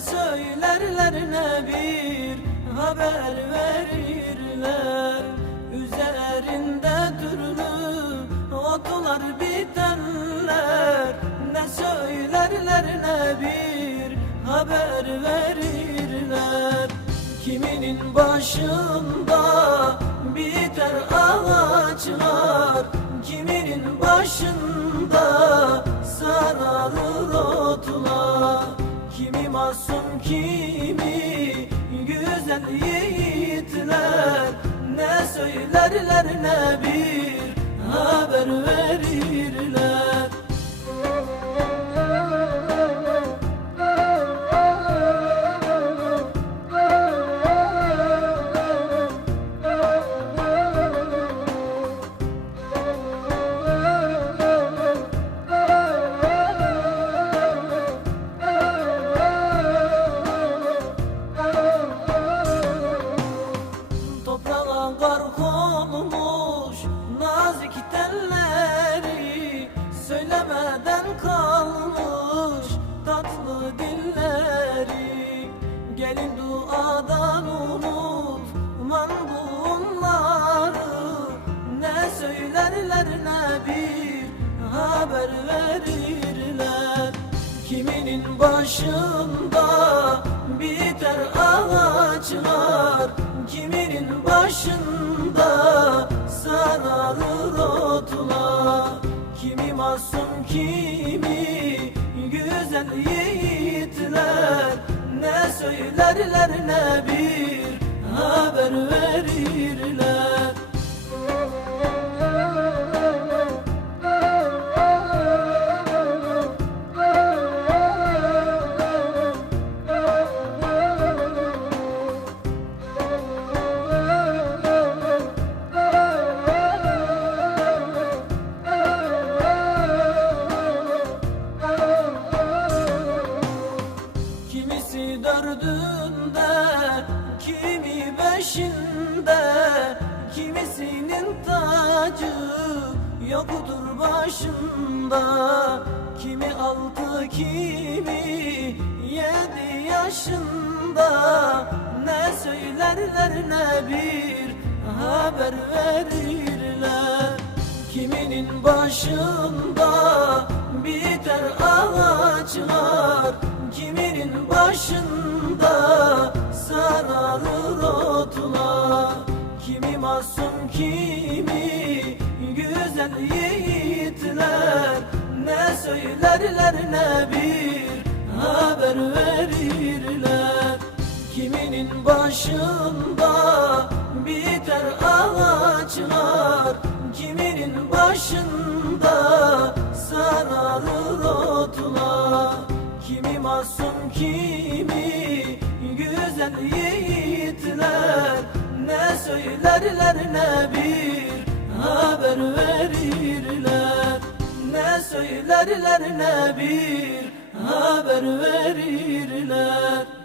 söylerler ne bir haber verirler. Üzerinde türlü otlar bitenler. Ne söylerler ne bir haber verirler. Kiminin başında biter ağaçlar. Kiminin başında sararır masum kimi güzel yiğitler Ne söylerler ne bir haber verirler haber verirler. Kiminin başında biter ağaçlar. Kiminin başında sararır otlar. Kimi masum kimi güzel yiğitler. Ne söylerler ne bir haber verirler kimi beşinde Kimisinin tacı yoktur başında. Kimi altı, kimi yedi yaşında. Ne söylerler ne bir haber verirler. Kiminin başında biter ağaçlar Kiminin başında masum kimi güzel yiğitler Ne söylerler ne bir haber verirler. Kiminin başında biter ağaçlar Kiminin başında sararır otlar. Kimi masum kimi güzel yiğitler Ne söylerler ne bir haber verirler. Ne söylerler ne bir haber verirler